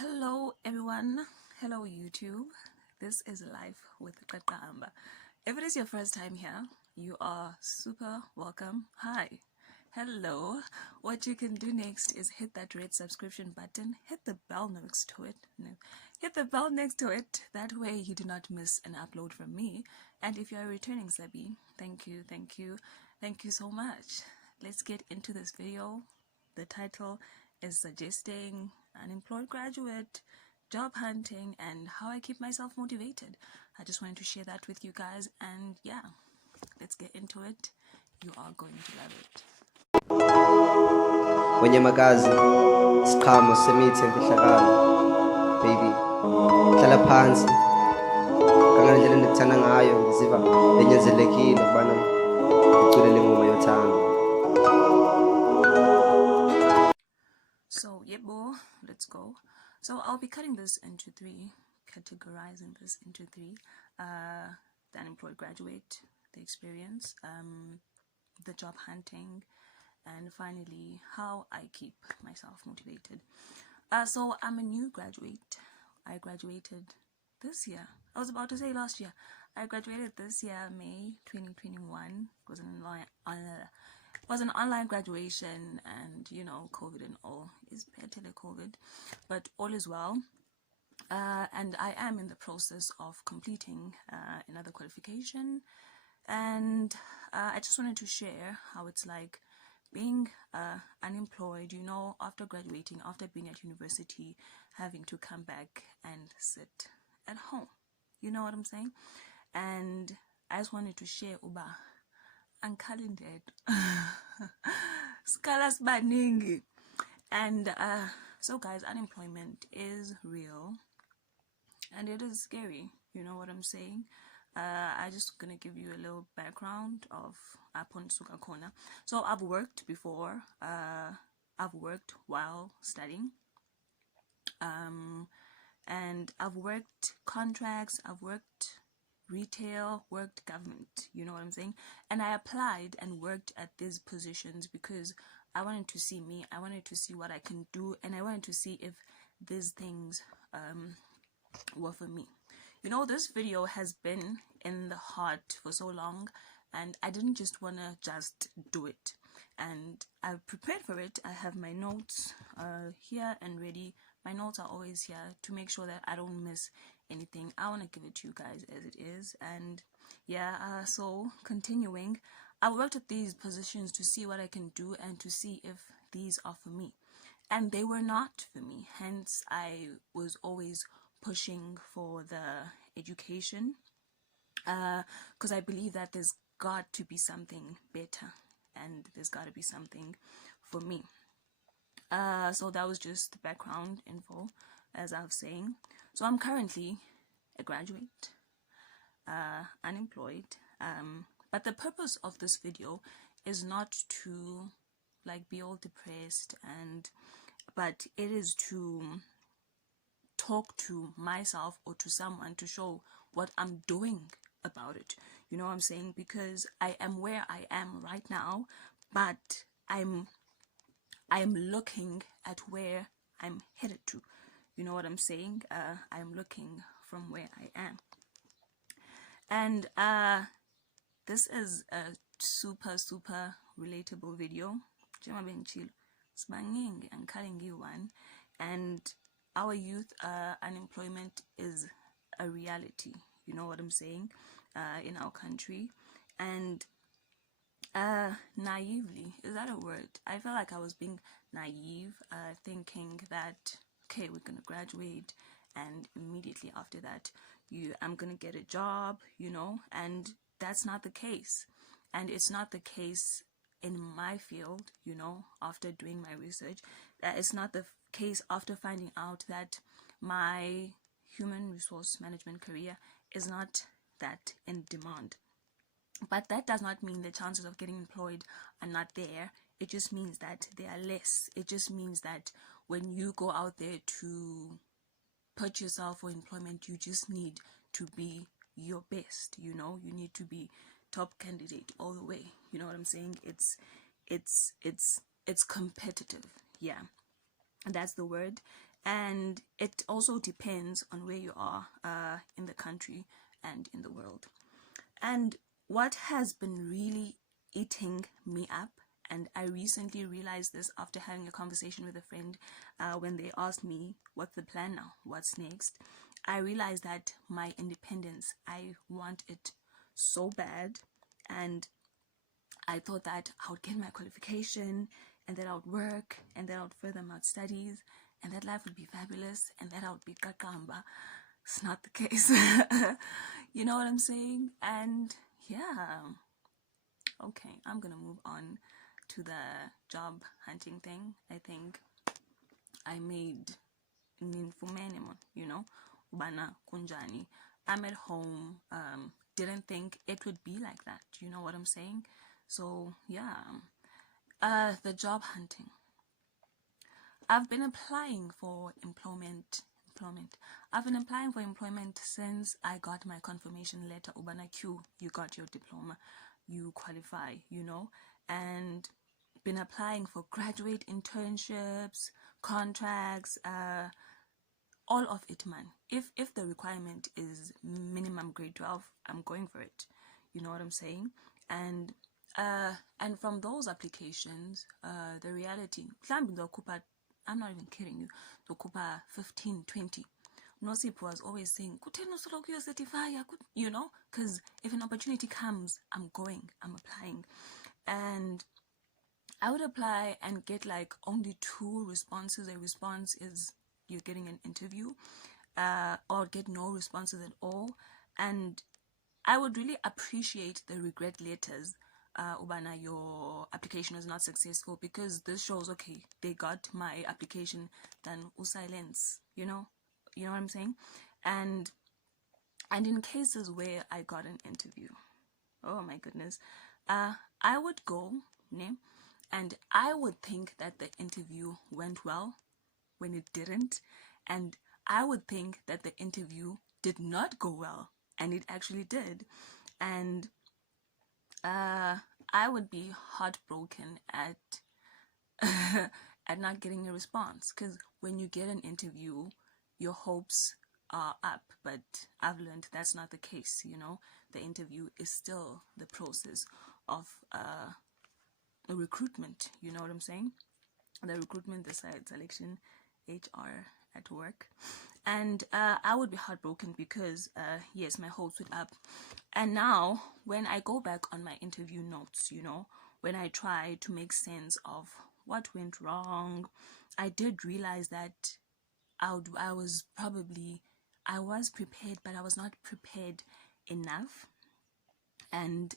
Hello everyone, hello YouTube. This is Life with Qaqamba. If it is your first time here, you are super welcome. Hi, hello. What you can do next is hit that red subscription button, hit the bell next to it. No, hit the bell next to it. That way you do not miss an upload from me. And if you are a returning subby, thank you so much. Let's get into this video. The title is suggesting unemployed graduate, job hunting, and how I keep myself motivated. I just wanted to share that with you guys, and yeah, let's get into it. You are going to love it. Wenyamakazi siqhamo semithi emfihlakalo baby hlala phansi kangale ndlela endikuthanda ngayo ngiziva enyenzelekile ukubana ngiculele ingoma yothando. So yebo, let's go. So I'll be cutting this into three, categorizing this into three: the unemployed graduate, the experience, the job hunting, and finally how I keep myself motivated. So I'm a new graduate. I graduated this year. I was about to say last year. I graduated this year, May 2021. It was an online graduation, and you know, COVID and all is better than COVID, but all is well. And I am in the process of completing another qualification, and I just wanted to share how it's like being unemployed, you know, after graduating, after being at university, having to come back and sit at home. You know what I'm saying? And I just wanted to share uba angikhalinded skalas baningi. And so guys, unemployment is real and it is scary, you know what I'm saying? I just gonna give you a little background of Apon Suka Kona. So I've worked before, I've worked while studying, and I've worked contracts, I've worked retail, worked government, you know what I'm saying? And I applied and worked at these positions because I wanted to see me, I wanted to see what I can do, and I wanted to see if these things were for me. You know, this video has been in the heart for so long, and I didn't just want to just do it. And I've prepared for it. I have my notes here and ready. My notes are always here to make sure that I don't miss anything. I want to give it to you guys as it is. And yeah, so continuing, I worked at these positions to see what I can do and to see if these are for me. And they were not for me. Hence, I was always pushing for the education because I believe that there's got to be something better and there's got to be something for me. So that was just the background info, as I was saying. So I'm currently a graduate, unemployed, but the purpose of this video is not to like be all depressed, but it is to talk to myself or to someone to show what I'm doing about it. You know what I'm saying? Because I am where I am right now, but I'm looking at where I'm headed to. You know what I'm saying? I'm looking from where I am. And this is a super relatable video. And our youth unemployment is a reality. You know what I'm saying? In our country. And naively, is that a word? I felt like I was being naive, thinking that okay, we're gonna graduate and immediately after that I'm gonna get a job, you know, and that's not the case. And it's not the case in my field, you know, after doing my research. It's not the case after finding out that my human resource management career is not that in demand. But that does not mean the chances of getting employed are not there. It just means that they are less. It just means that when you go out there to put yourself for employment, you just need to be your best, you know? You need to be top candidate all the way. You know what I'm saying? It's competitive. Yeah. That's the word. And it also depends on where you are in the country and in the world. And what has been really eating me up, and I recently realized this after having a conversation with a friend when they asked me what's the plan now, what's next, I realized that my independence, I want it so bad. And I thought that I would get my qualification and that I would work and that I would further my studies and that life would be fabulous and that I would be kakamba. It's not the case. You know what I'm saying? And yeah, okay, I'm gonna move on to the job hunting thing. I think I made ninfumenemo, you know, ubana kunjani. I'm at home, didn't think it would be like that. You know what I'm saying? So yeah, the job hunting. I've been applying for employment. I've been applying for employment since I got my confirmation letter. Ubana Q, you got your diploma, you qualify, you know, and been applying for graduate internships, contracts, all of it, man. If the requirement is minimum grade 12, I'm going for it. You know what I'm saying? And from those applications, the reality, I'm not even kidding you, the Kupa 15, 20. Nosip was always saying, you know, because if an opportunity comes, I'm going, I'm applying. And I would apply and get like only 2 responses. A response is you're getting an interview, or get no responses at all. And I would really appreciate the regret letters. Ubana, your application was not successful, because this shows, okay, they got my application, then silence, you know what I'm saying? And in cases where I got an interview, oh my goodness, I would go, ne, and I would think that the interview went well when it didn't, and I would think that the interview did not go well and it actually did. And I would be heartbroken at at not getting a response, because when you get an interview, your hopes are up. But I've learned that's not the case. You know, the interview is still the process of a recruitment. You know what I'm saying? The recruitment, the site selection, HR at work. And I would be heartbroken because yes, my hopes would up. And now when I go back on my interview notes, you know, when I try to make sense of what went wrong, I did realize that I was prepared, but I was not prepared enough. And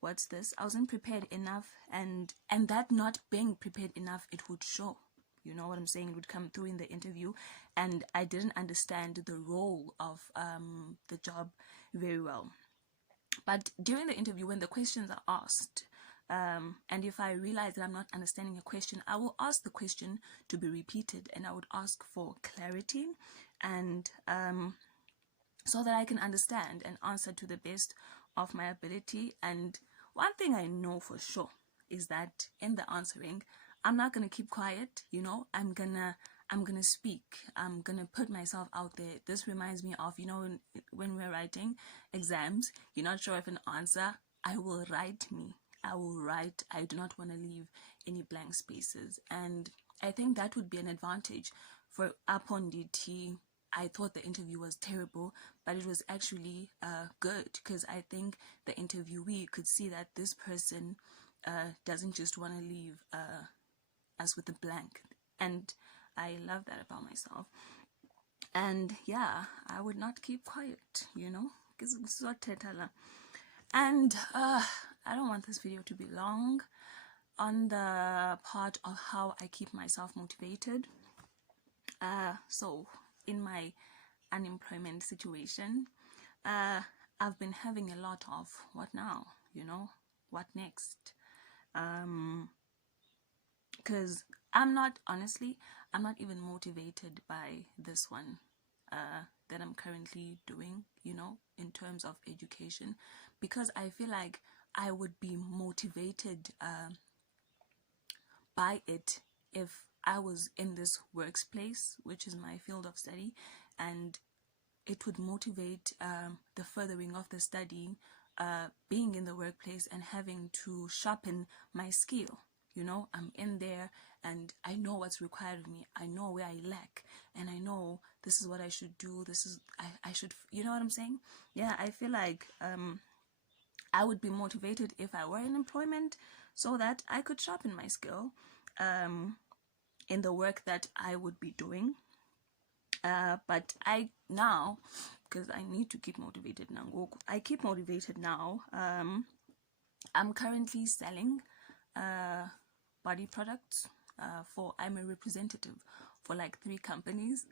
what's this? I wasn't prepared enough, and that not being prepared enough, it would show. You know what I'm saying? It would come through in the interview, and I didn't understand the role of the job very well. But during the interview, when the questions are asked, and if I realize that I'm not understanding a question, I will ask the question to be repeated, and I would ask for clarity, and so that I can understand and answer to the best of my ability. And one thing I know for sure is that in the answering, I'm not gonna keep quiet. You know, I'm gonna speak. I'm gonna put myself out there. This reminds me of, you know, when we're writing exams, you're not sure of an answer. I will write. I do not want to leave any blank spaces, and I think that would be an advantage for upon DT. I thought the interview was terrible, but it was actually good, because I think the interviewee could see that this person doesn't just want to leave us with a blank, and I love that about myself. And yeah, I would not keep quiet, you know, because it's so tetala. And I don't want this video to be long. On the part of how I keep myself motivated, so in my unemployment situation, I've been having a lot of what now, you know, what next, because I'm not even motivated by this one that I'm currently doing, you know, in terms of education, because I feel like I would be motivated by it if I was in this workplace, which is my field of study, and it would motivate the furthering of the study, being in the workplace and having to sharpen my skill. I'm in there and I know what's required of me. I know where I lack, and I know this is what I should do. I should, you know what I'm saying? Yeah, I feel like I would be motivated if I were in employment, so that I could sharpen my skill in the work that I would be doing. But I now, because I need to keep motivated now, I keep motivated now. I'm currently selling body products I'm a representative for like 3 companies.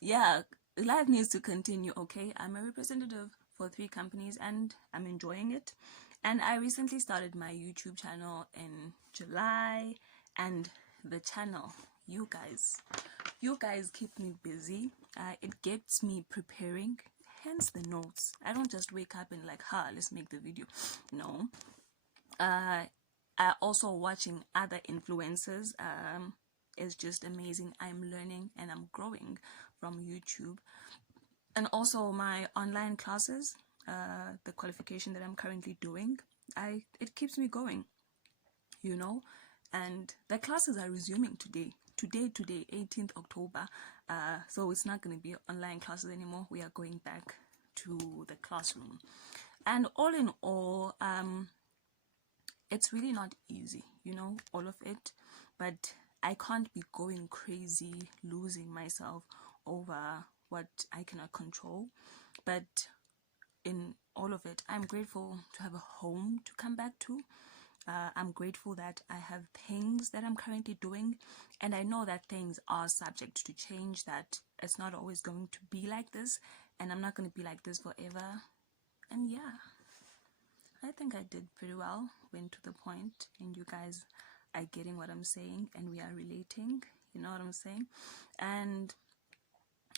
Yeah, life needs to continue. Okay, I'm a representative for 3 companies and I'm enjoying it. And I recently started my YouTube channel in July, and the channel, you guys keep me busy. It gets me preparing, hence the notes. I don't just wake up and like, let's make the video. No. Also watching other influencers is just amazing. I'm learning and I'm growing from YouTube. And also my online classes, the qualification that I'm currently doing, it keeps me going, and the classes are resuming today, 18th October. So it's not going to be online classes anymore. We are going back to the classroom. And all in all, it's really not easy, all of it, but I can't be going crazy, losing myself over what I cannot control. But in all of it, I'm grateful to have a home to come back to. I'm grateful that I have things that I'm currently doing, and I know that things are subject to change, that it's not always going to be like this, and I'm not going to be like this forever. And yeah, I think I did pretty well, went to the point, and you guys are getting what I'm saying, and we are relating, you know what I'm saying? And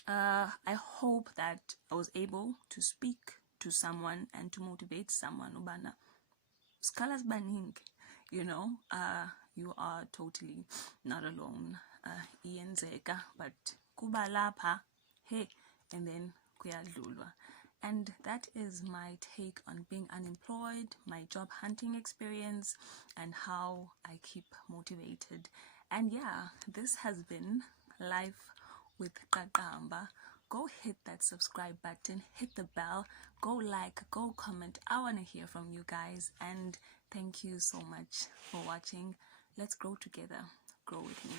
I hope that I was able to speak to someone and to motivate someone. Ubana scholars banning, you are totally not alone. Iyenzeka, but kuba lapha, hey, and then kuyadlulwa. And that is my take on being unemployed, my job hunting experience, and how I keep motivated. And yeah, this has been Life with Kakamba. Go hit that subscribe button, hit the bell, go like, go comment. I want to hear from you guys, and thank you so much for watching. Let's grow together. Grow with me.